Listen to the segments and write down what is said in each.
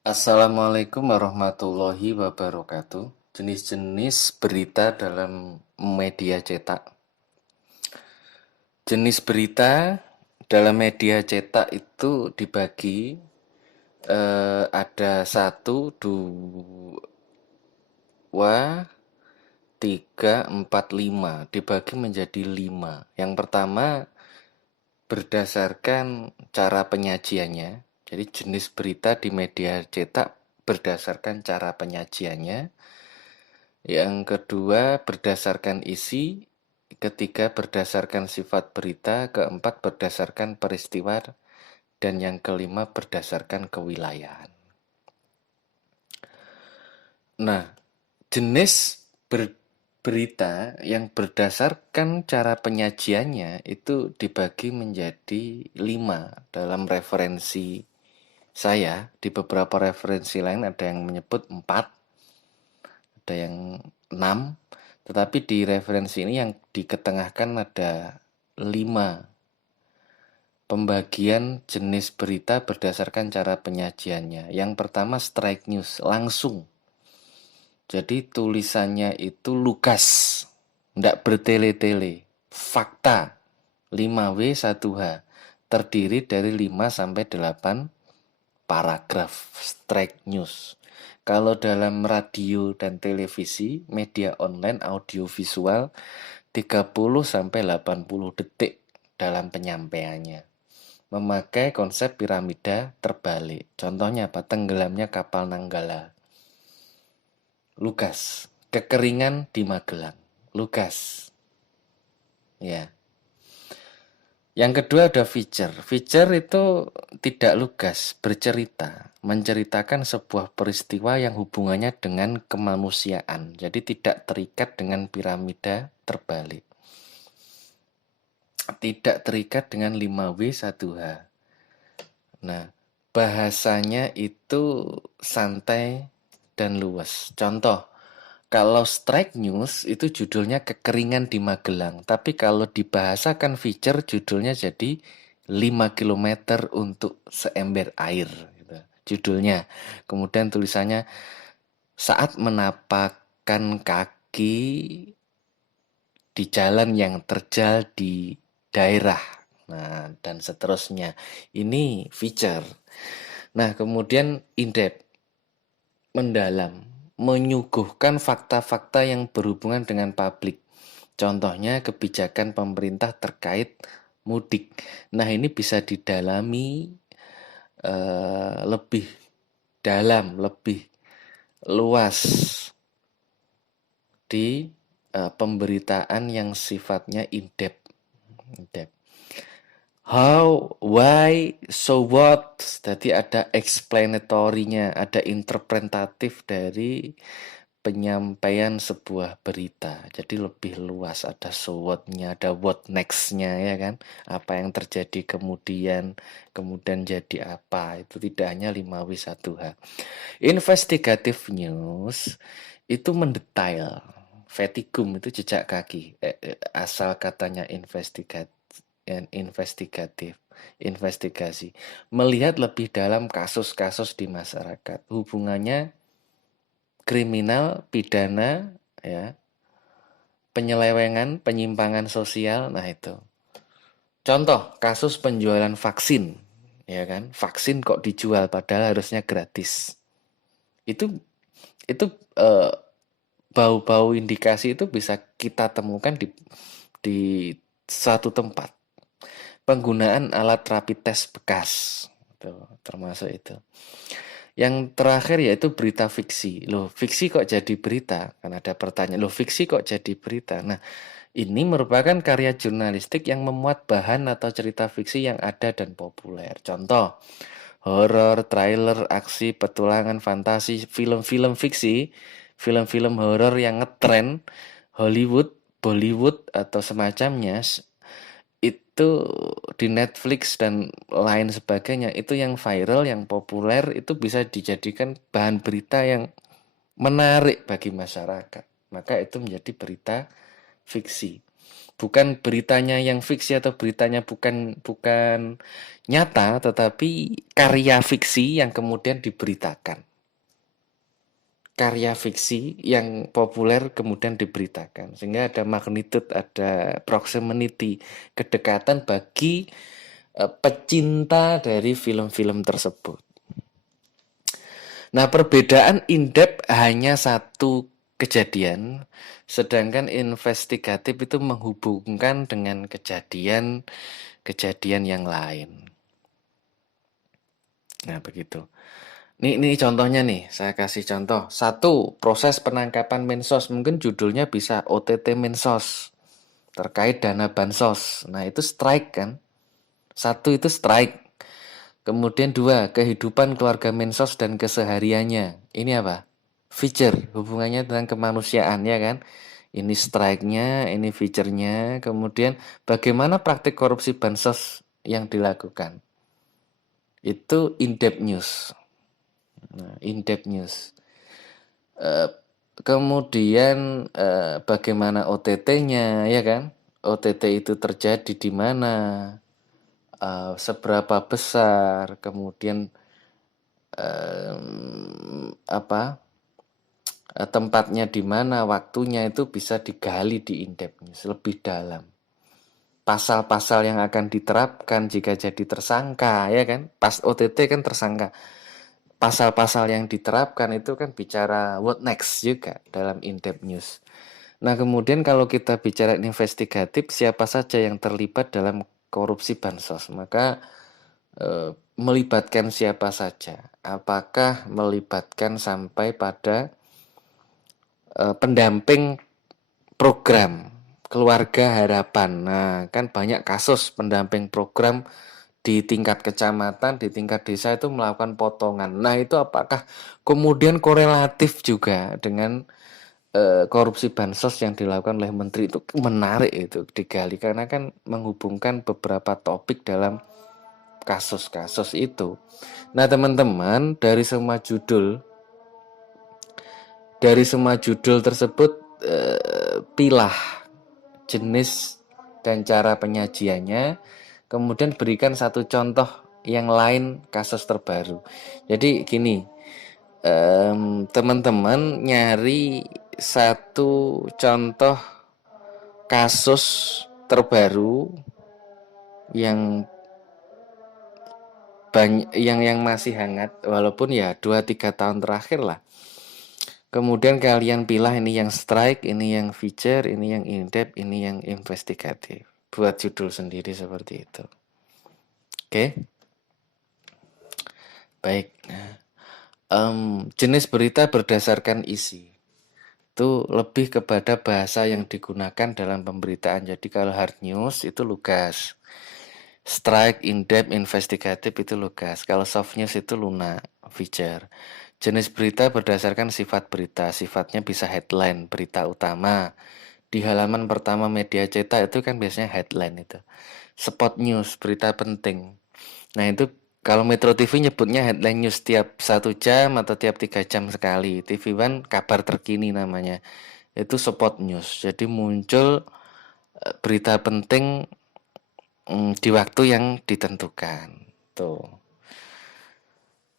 Assalamualaikum warahmatullahi wabarakatuh. Jenis-jenis berita dalam media cetak. Jenis berita dalam media cetak itu dibagi ada satu, dua, tiga, empat, lima. Dibagi menjadi lima. Yang pertama berdasarkan cara penyajiannya. Jadi jenis berita di media cetak berdasarkan cara penyajiannya. Yang kedua berdasarkan isi, ketiga berdasarkan sifat berita, keempat berdasarkan peristiwa, dan yang kelima berdasarkan kewilayahan. Nah, jenis berita yang berdasarkan cara penyajiannya itu dibagi menjadi lima dalam referensi saya. Di beberapa referensi lain ada yang menyebut empat, ada yang enam, tetapi di referensi ini yang diketengahkan ada lima pembagian jenis berita berdasarkan cara penyajiannya. Yang pertama strike news, langsung. Jadi tulisannya itu lugas, tidak bertele-tele. Fakta 5W1H terdiri dari 5 sampai 8 paragraf strike news. Kalau dalam radio dan televisi, media online audiovisual 30 sampai 80 detik dalam penyampaiannya. Memakai konsep piramida terbalik. Contohnya apa? Tenggelamnya kapal Nanggala. Lugas. Kekeringan di Magelang. Lugas. Ya. Yang kedua ada feature. Feature itu tidak lugas, bercerita, menceritakan sebuah peristiwa yang hubungannya dengan kemanusiaan. Jadi tidak terikat dengan piramida terbalik. Tidak terikat dengan 5W1H. Nah, bahasanya itu santai dan luas. Contoh, kalau strike news itu judulnya kekeringan di Magelang, tapi kalau dibahasakan feature judulnya jadi 5 kilometer untuk seember air gitu. Judulnya. Kemudian tulisannya saat menapakkan kaki di jalan yang terjal di daerah. Nah, dan seterusnya. Ini feature. Nah, kemudian in-depth, mendalam, menyuguhkan fakta-fakta yang berhubungan dengan publik. Contohnya kebijakan pemerintah terkait mudik. Nah, ini bisa didalami lebih dalam, lebih luas di pemberitaan yang sifatnya in-depth. How, why, so what. Jadi ada explanatory-nya, ada interpretatif dari penyampaian sebuah berita. Jadi lebih luas, ada so what-nya, ada what next-nya ya kan. Apa yang terjadi kemudian, kemudian jadi apa. Itu tidak hanya 5W1H. Investigative news itu mendetail. Fetigum itu jejak kaki. Asal katanya investigatif, investigasi, melihat lebih dalam kasus-kasus di masyarakat, hubungannya kriminal, pidana, ya, penyelewengan, penyimpangan sosial. Nah itu contoh kasus penjualan vaksin, ya kan, vaksin kok dijual padahal harusnya gratis. Itu eh, bau-bau indikasi itu bisa kita temukan di satu tempat. Penggunaan alat rapid test bekas, itu termasuk itu. Yang terakhir yaitu berita fiksi. Loh, fiksi kok jadi berita? Kan ada pertanyaan, loh fiksi kok jadi berita? Nah, ini merupakan karya jurnalistik yang memuat bahan atau cerita fiksi yang ada dan populer. Contoh, horor, trailer, aksi, petualangan, fantasi, film-film fiksi, film-film horor yang ngetren, Hollywood, Bollywood, atau semacamnya, itu di Netflix dan lain sebagainya, itu yang viral, yang populer, itu bisa dijadikan bahan berita yang menarik bagi masyarakat. Maka itu menjadi berita fiksi. bukan beritanya yang fiksi atau beritanya bukan bukan nyata, tetapi karya fiksi yang kemudian diberitakan. Karya fiksi yang populer kemudian diberitakan, sehingga ada magnitude, ada proximity, kedekatan bagi pecinta dari film-film tersebut. Nah, perbedaan in-depth hanya satu kejadian, sedangkan investigatif itu menghubungkan dengan kejadian yang lain. Nah, begitu. Ini contohnya nih, saya kasih contoh. Satu, proses penangkapan Mensos. Mungkin judulnya bisa OTT Mensos terkait dana bansos. Nah, itu strike kan? Satu itu strike. Kemudian dua, kehidupan keluarga Mensos dan kesehariannya. Ini apa? Feature, hubungannya dengan kemanusiaan, ya kan? Ini strike-nya, ini feature-nya. Kemudian bagaimana praktik korupsi bansos yang dilakukan. Itu in-depth news. Nah, in-depth news. Kemudian bagaimana OTT-nya, ya kan? OTT itu terjadi di mana? Seberapa besar? Kemudian tempatnya di mana? Waktunya itu bisa digali di in-depth news lebih dalam. Pasal-pasal yang akan diterapkan jika jadi tersangka, ya kan? Pas OTT kan tersangka. Pasal-pasal yang diterapkan itu kan bicara what next juga dalam in-depth news. Nah, kemudian kalau kita bicara investigatif, siapa saja yang terlibat dalam korupsi bansos, maka melibatkan siapa saja. Apakah melibatkan sampai pada pendamping program keluarga harapan. Nah, kan banyak kasus pendamping program di tingkat kecamatan, di tingkat desa itu melakukan potongan. Nah, itu apakah kemudian korelatif juga dengan korupsi bansos yang dilakukan oleh menteri? Itu menarik itu digali karena kan menghubungkan beberapa topik dalam kasus-kasus itu. Nah, teman-teman, dari semua judul tersebut pilah jenis dan cara penyajiannya, kemudian berikan satu contoh yang lain kasus terbaru. Jadi gini, teman-teman nyari satu contoh kasus terbaru yang banyak yang masih hangat, walaupun ya 2-3 tahun terakhir lah. Kemudian kalian pilih ini yang strike, ini yang feature, ini yang in-depth, ini yang investigatif. Buat judul sendiri seperti itu. Oke. Baik. Jenis berita berdasarkan isi. Itu lebih kepada bahasa yang digunakan dalam pemberitaan. Jadi kalau hard news itu lugas. Strike, in-depth, investigatif itu lugas. Kalau soft news itu lunak, feature. Jenis berita berdasarkan sifat berita. Sifatnya bisa headline, berita utama. Di halaman pertama media cetak itu kan biasanya headline itu. Spot news, berita penting. Nah, itu kalau Metro TV nyebutnya headline news tiap 1 jam atau tiap 3 jam sekali. TV One kabar terkini namanya. Itu spot news. Jadi muncul berita penting di waktu yang ditentukan. Tuh.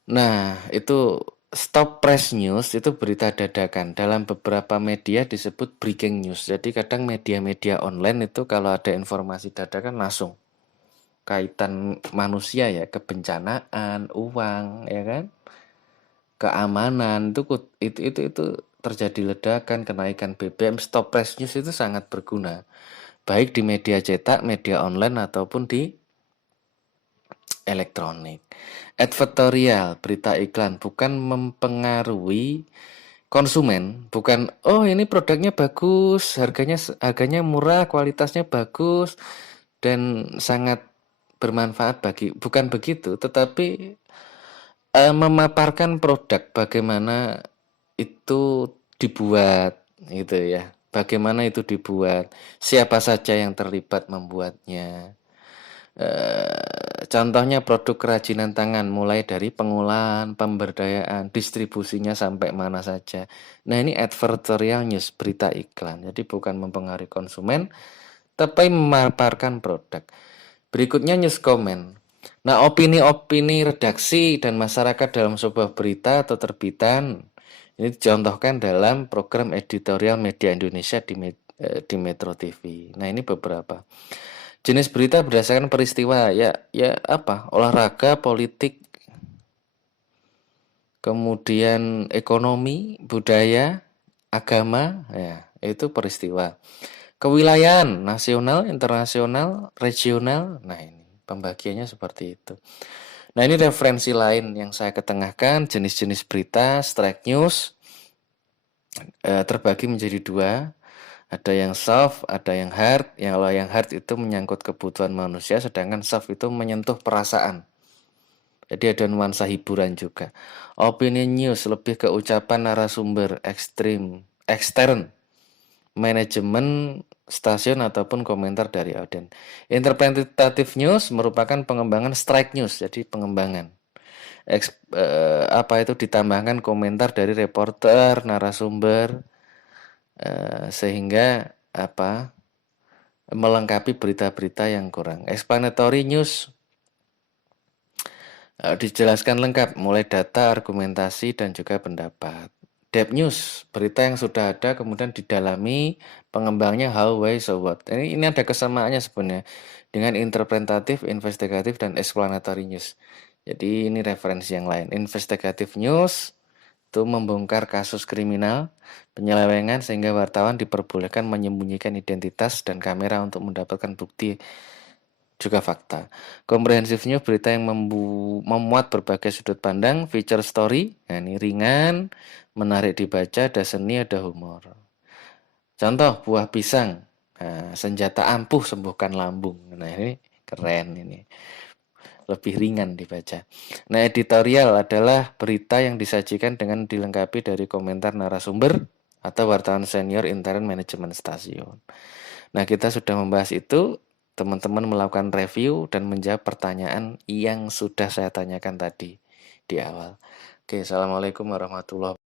Nah, itu stop press news itu berita dadakan. Dalam beberapa media disebut breaking news. Jadi kadang media-media online itu kalau ada informasi dadakan langsung kaitan manusia ya, kebencanaan, uang, ya kan? Keamanan itu terjadi ledakan, kenaikan BBM. Stop press news itu sangat berguna. Baik di media cetak, media online ataupun di elektronik. Advertorial, berita iklan, bukan mempengaruhi konsumen, bukan oh ini produknya bagus, harganya murah, kualitasnya bagus dan sangat bermanfaat bukan begitu, tetapi memaparkan produk bagaimana itu dibuat gitu ya. Bagaimana itu dibuat, siapa saja yang terlibat membuatnya. Contohnya produk kerajinan tangan mulai dari pengolahan, pemberdayaan, distribusinya sampai mana saja. Nah, ini advertorial news, berita iklan. Jadi bukan mempengaruhi konsumen, tapi memaparkan produk. Berikutnya news comment. Nah, opini-opini redaksi dan masyarakat dalam sebuah berita atau terbitan ini dicontohkan dalam program editorial Media Indonesia di Metro TV. Nah, ini beberapa jenis berita berdasarkan peristiwa, ya apa? Olahraga, politik, kemudian ekonomi, budaya, agama, ya, itu peristiwa. Kewilayahan, nasional, internasional, regional. Nah, ini pembagiannya seperti itu. Nah, ini referensi lain yang saya ketengahkan, jenis-jenis berita, strike news, terbagi menjadi dua. Ada yang soft, ada yang hard. Kalau yang hard itu menyangkut kebutuhan manusia, sedangkan soft itu menyentuh perasaan. Jadi ada nuansa hiburan juga. Opinion news lebih ke ucapan narasumber ekstern, manajemen stasiun ataupun komentar dari audien. Interpretative news merupakan pengembangan strike news, jadi pengembangan. Apa itu ditambahkan komentar dari reporter, narasumber, sehingga apa melengkapi berita-berita yang kurang. Explanatory news dijelaskan lengkap, mulai data, argumentasi, dan juga pendapat. Depth news, berita yang sudah ada kemudian didalami pengembangnya how, why, so what. Ini ada kesamaannya sebenarnya dengan interpretatif, investigatif, dan explanatory news. Jadi ini referensi yang lain. Investigative news itu membongkar kasus kriminal, penyelewengan sehingga wartawan diperbolehkan menyembunyikan identitas dan kamera untuk mendapatkan bukti juga fakta. Comprehensive news berita yang memuat berbagai sudut pandang, feature story, nah ini ringan, menarik dibaca, ada seni, ada humor. Contoh buah pisang, nah, senjata ampuh sembuhkan lambung. Nah ini keren ini. Lebih ringan dibaca. Nah, editorial adalah berita yang disajikan dengan dilengkapi dari komentar narasumber atau wartawan senior intern manajemen stasiun. Nah, kita sudah membahas itu. Teman-teman melakukan review dan menjawab pertanyaan yang sudah saya tanyakan tadi di awal. Oke, assalamualaikum warahmatullahi wabarakatuh.